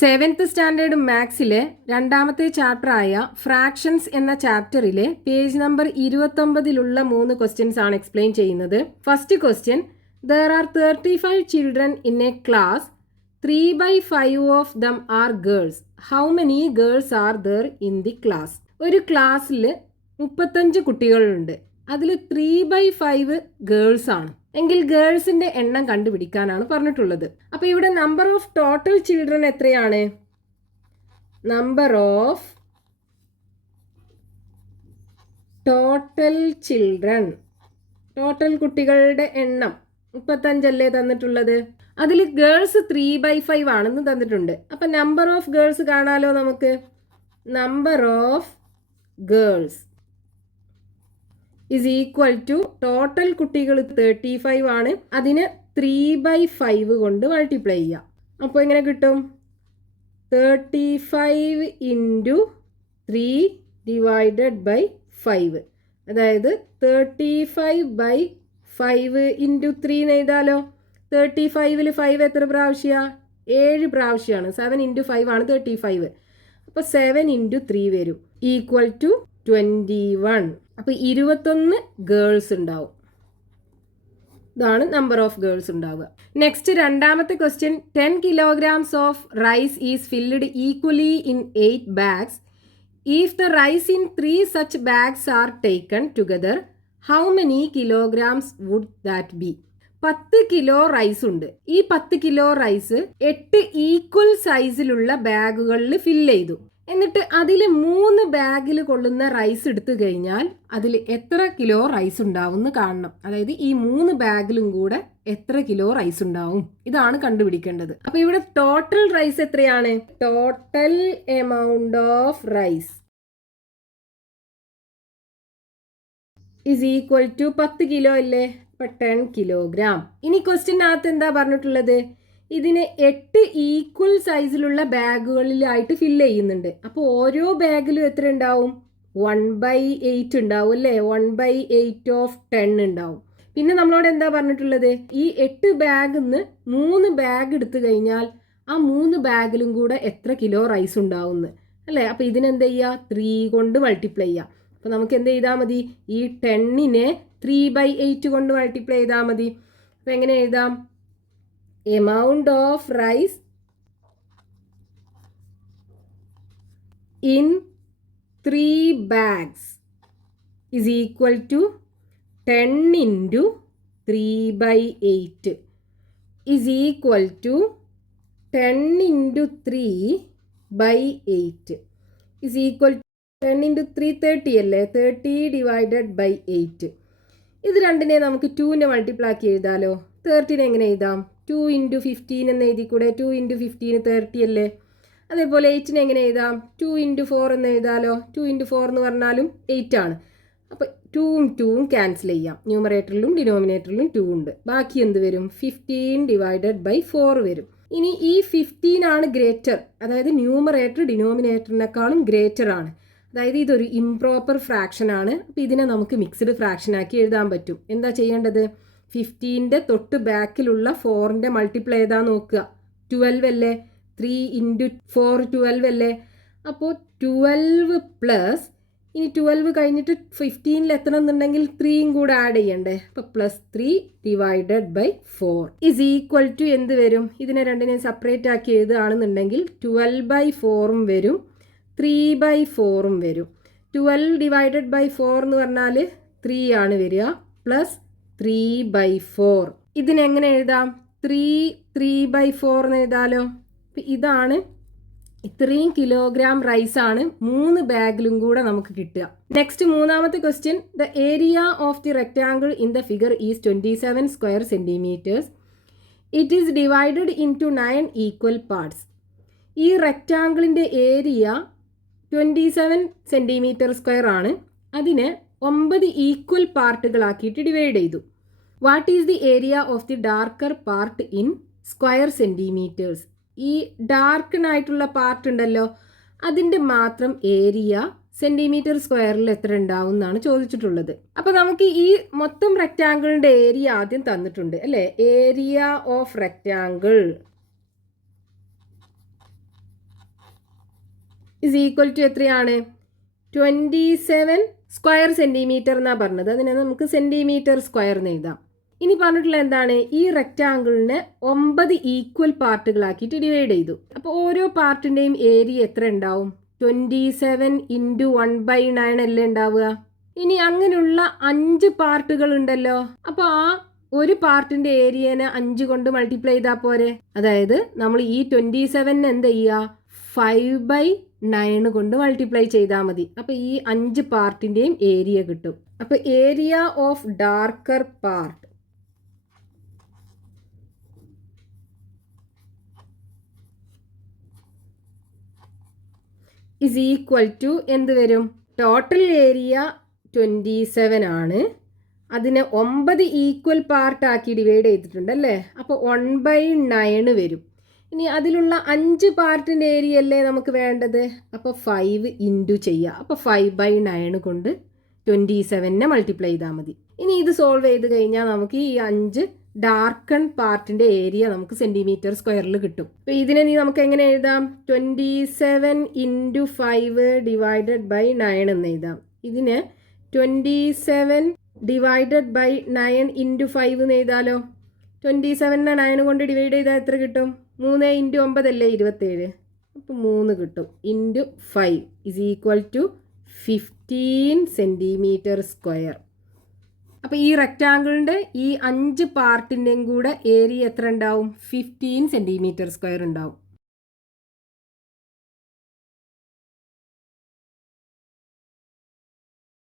Seventh standard മാത്സിലെ രണ്ടാമത്തെ ചാപ്റ്ററായ fractions എന്ന ചാപ്റ്ററിലെ page number 29 3 questions ആണ് എക്സ്പ്ലെയിൻ ചെയ്യുന്നത്. First question, there are 35 children in A class. 3/5 of them are girls. How many girls are there in the class? ഒരു ക്ലാസ്സിൽ 35 കുട്ടികളുണ്ട്. അതിൽ 3/5 girls ആണ്. എങ്കിൽ ഗേൾസിന്റെ എണ്ണം കണ്ടുപിടിക്കാനാണ് പറഞ്ഞിട്ടുള്ളത്. അപ്പോൾ ഇവിടെ നമ്പർ ഓഫ് ടോട്ടൽ ചിൽഡ്രൻ എത്രയാണ്? Number of total children, total കുട്ടികളുടെ എണ്ണം 35 അല്ലേ തന്നിട്ടുള്ളത്. അതിൽ ഗേൾസ് 3/5 ആണെന്ന് തന്നിട്ടുണ്ട്. അപ്പം നമ്പർ ഓഫ് ഗേൾസ് കാണാലോ നമുക്ക്. Number of girls is equal to total കുട്ടികൾ 35 ആണ്. അതിന് 3/5 കൊണ്ട് മൾട്ടിപ്ലൈ ചെയ്യാം. അപ്പോൾ എങ്ങനെ കിട്ടും? 35 ഇൻറ്റു 3 ഡിവൈഡഡ് ബൈ 5. അതായത് 35/5 ഇൻറ്റു 3 എന്ന് എഴുതാലോ. 35-ൽ 5 എത്ര പ്രാവശ്യമാണ്? 7 പ്രാവശ്യമാണ്. 7 ഇൻറ്റു 5 ആണ് 35. അപ്പോൾ 7 ഇൻറ്റു 3 വരും ഈക്വൽ ടു 21. അപ്പോൾ 21 ഗേൾസ് ഉണ്ടാവും. ഇതാണ് നമ്പർ ഓഫ് ഗേൾസ് ഉണ്ടാവുക. നെക്സ്റ്റ് രണ്ടാമത്തെ question, 10 kilograms of rice is filled equally in 8 bags. If the rice in 3 such bags are taken together, how many kilograms would that be? 10 kilo rice ഉണ്ട്. ഈ 10 kilo rice 8 equal സൈസിലുള്ള ബാഗുകളിൽ fill ചെയ്തു. എന്നിട്ട് അതിൽ 3 ബാഗിൽ കൊള്ളുന്ന rice എടുത്തു കഴിഞ്ഞാൽ അതിൽ എത്ര കിലോ റൈസ് ഉണ്ടാവും എന്ന് കാണണം. അതായത് ഈ 3 ബാഗിലും കൂടെ എത്ര കിലോ റൈസ് ഉണ്ടാവും, ഇതാണ് കണ്ടുപിടിക്കേണ്ടത്. അപ്പൊ ഇവിടെ ടോട്ടൽ റൈസ് എത്രയാണ്? Total amount of rice is equal to 10 kilo അല്ലേ. അപ്പൊ 10 കിലോഗ്രാം. ഇനി ക്വസ്റ്റ്യനകത്ത് എന്താ പറഞ്ഞിട്ടുള്ളത്? ഇതിനെ 8 ഈക്വൽ സൈസിലുള്ള ബാഗുകളിലായിട്ട് ഫില്ല് ചെയ്യുന്നുണ്ട്. അപ്പോൾ ഓരോ ബാഗിലും എത്ര ഉണ്ടാവും? 1/8 ഉണ്ടാവും അല്ലേ. 1/8 ഓഫ് 10 ഉണ്ടാവും. പിന്നെ നമ്മളോട് എന്താ പറഞ്ഞിട്ടുള്ളത്? ഈ 8 ബാഗിൽ നിന്ന് 3 ബാഗ് എടുത്തു കഴിഞ്ഞാൽ ആ 3 ബാഗിലും കൂടെ എത്ര കിലോ റൈസ് ഉണ്ടാവും അല്ലേ. അപ്പോൾ ഇതിനെന്ത് ചെയ്യുക? 3 കൊണ്ട് മൾട്ടിപ്ലൈ ചെയ്യുക. അപ്പോൾ നമുക്ക് എന്ത് ചെയ്താൽ മതി? ഈ 10നെ 3/8 കൊണ്ട് മൾട്ടിപ്ലൈ ചെയ്താൽ മതി. അപ്പോൾ എങ്ങനെ എഴുതാം? Amount of rice in 3 bags is equal to 10 into 3/8 is equal to 10 into 3/8 is equal to 10 into 3 30 അല്ലേ. 30 divided by 8. ഇത് രണ്ടിനെ നമുക്ക് 2നെ മൾട്ടിപ്ലൈ ആക്കി എഴുതാലോ. 30നെ എങ്ങനെ എഴുതാം? 2 into 15 എന്ന് എഴുതിക്കൂടെ. 2 into 15 30 അല്ലേ. അതേപോലെ 8നെ എങ്ങനെ എഴുതാം? 2 into 4 എന്ന് എഴുതാലോ. 2 into 4 എന്ന് പറഞ്ഞാലും 8 ആണ്. അപ്പോൾ 2ഉം 2ഉം ക്യാൻസൽ ചെയ്യാം. ന്യൂമറേറ്ററിലും ഡിനോമിനേറ്ററിലും 2 ഉണ്ട്. ബാക്കി എന്ത് വരും? 15 divided by 4 വരും. ഇനി ഈ 15 ആണ് ഗ്രേറ്റർ. അതായത് ന്യൂമറേറ്റർ ഡിനോമിനേറ്ററിനേക്കാളും ഗ്രേറ്റർ ആണ്. അതായത് ഇതൊരു ഇംപ്രോപ്പർ ഫ്രാക്ഷൻ ആണ്. അപ്പോൾ ഇതിനെ നമുക്ക് മിക്സ്ഡ് ഫ്രാക്ഷൻ ആക്കി എഴുതാൻ പറ്റും. എന്താ ചെയ്യേണ്ടത്? 15ന്റെ തൊട്ട് ബാക്കിലുള്ള 4ന്റെ മൾട്ടിപ്ലൈ ചെയ്താൽ നോക്കുക. 12 അല്ലേ. 3 into 4 12 അല്ലേ. അപ്പോൾ 12 പ്ലസ്, ഇനി 12 കഴിഞ്ഞിട്ട് 15ൽ എത്തണമെന്നുണ്ടെങ്കിൽ 3യും കൂടെ ആഡ് ചെയ്യണ്ടേ. അപ്പോൾ +3 divided by 4 is equal to എന്ത് വരും? ഇതിനെ രണ്ടിനെയും സെപ്പറേറ്റ് ആക്കി എഴുതുകയാണെന്നുണ്ടെങ്കിൽ 12/4 വരും, 3/4 വരും. 12 divided by 4 എന്ന് പറഞ്ഞാൽ 3 ആണ് വരിക, പ്ലസ് 3/4. ഇതിനെങ്ങനെ എഴുതാം? 3/4 എന്ന് എഴുതാലോ. ഇതാണ് ഇത്രയും കിലോഗ്രാം റൈസ് ആണ് 3 ബാഗിലും കൂടെ നമുക്ക് കിട്ടുക. നെക്സ്റ്റ് മൂന്നാമത്തെ question, the area of the rectangle in the figure is 27 square centimetres. It is divided into 9 equal parts. ഈ റെക്ടാങ്കിളിൻ്റെ ഏരിയ 27 സെൻറ്റിമീറ്റർ സ്ക്വയർ ആണ്. അതിനെ 9 ഈക്വൽ പാർട്ടുകളാക്കിയിട്ട് ഡിവൈഡ് ചെയ്തു. What is the area of the darker part in square centimetres? ഈ ഡാർക്കനായിട്ടുള്ള part ഉണ്ടല്ലോ, അതിൻ്റെ മാത്രം ഏരിയ സെൻറ്റിമീറ്റർ സ്ക്വയറിൽ എത്ര ഉണ്ടാവും എന്നാണ് ചോദിച്ചിട്ടുള്ളത്. അപ്പോൾ നമുക്ക് ഈ മൊത്തം റെക്റ്റാങ്കിളിൻ്റെ ഏരിയ ആദ്യം തന്നിട്ടുണ്ട് അല്ലേ. Area of rectangle is equal to എത്രയാണ്? 27 സ്ക്വയർ സെൻറ്റിമീറ്റർ എന്നാണ് പറഞ്ഞത്. അതിനെ നമുക്ക് സെൻറ്റിമീറ്റർ സ്ക്വയർ എന്ന് എഴുതാം. ഇനി പറഞ്ഞിട്ടുള്ള എന്താണ്? ഈ റെക്റ്റാങ്കിളിനെ 9 ഈക്വൽ പാർട്ടുകളാക്കിയിട്ട് ഡിവൈഡ് ചെയ്തു. അപ്പോൾ ഓരോ പാർട്ടിൻ്റെയും ഏരിയ എത്ര ഉണ്ടാവും? 27 ഇൻറ്റു 1/9 അല്ലേ ഉണ്ടാവുക. ഇനി അങ്ങനെയുള്ള 5 പാർട്ടുകൾ ഉണ്ടല്ലോ. അപ്പോൾ ആ ഒരു പാർട്ടിൻ്റെ ഏരിയനെ 5 കൊണ്ട് മൾട്ടിപ്ലൈ ചെയ്താൽ പോരെ. അതായത് നമ്മൾ ഈ 27 എന്ത് ചെയ്യുക? 5/9 കൊണ്ട് മൾട്ടിപ്ലൈ ചെയ്താൽ മതി. അപ്പോൾ ഈ 5 പാർട്ടിൻ്റെയും ഏരിയ കിട്ടും. അപ്പോൾ area of darker part is equal to എന്ത് വരും? ടോട്ടൽ ഏരിയ 27 ആണ്. അതിനെ 9 ഈക്വൽ പാർട്ടാക്കി ഡിവൈഡ് ചെയ്തിട്ടുണ്ടല്ലേ. അപ്പോൾ 1/9 വരും. ഇനി അതിലുള്ള 5 പാർട്ടിൻ്റെ ഏരിയ അല്ലേ നമുക്ക് വേണ്ടത്. അപ്പോൾ 5 ഇൻറ്റു ചെയ്യുക. അപ്പോൾ 5/9 കൊണ്ട് 27നെ മൾട്ടിപ്ലൈ ചെയ്താൽ മതി. ഇനി ഇത് സോൾവ് ചെയ്ത് കഴിഞ്ഞാൽ നമുക്ക് ഈ 5 ഡാർക്കൺ പാർട്ടിൻ്റെ ഏരിയ നമുക്ക് സെൻറ്റിമീറ്റർ സ്ക്വയറിൽ കിട്ടും. അപ്പോൾ ഇതിനെ നമുക്ക് എങ്ങനെ എഴുതാം? 27 ഇൻറ്റു 5 ഡിവൈഡഡ് ബൈ 9 എന്ന് എഴുതാം. ഇതിന് 27 ഡിവൈഡഡ് ബൈ 9 ഇൻറ്റു 5 എന്ന് എഴുതാലോ. 27നെ 9 കൊണ്ട് ഡിവൈഡ് ചെയ്താൽ എത്ര കിട്ടും? 3 ഇൻറ്റു 9 അല്ലേ 27. അപ്പോൾ 3 കിട്ടും. Into 5 is equal to 15 centimetre square. അപ്പോൾ ഈ റെക്റ്റാങ്കിളിൻ്റെ ഈ 5 പാർട്ടിൻ്റെയും കൂടെ ഏരിയ എത്ര ഉണ്ടാവും? 15 സെൻറ്റിമീറ്റർ സ്ക്വയർ ഉണ്ടാവും.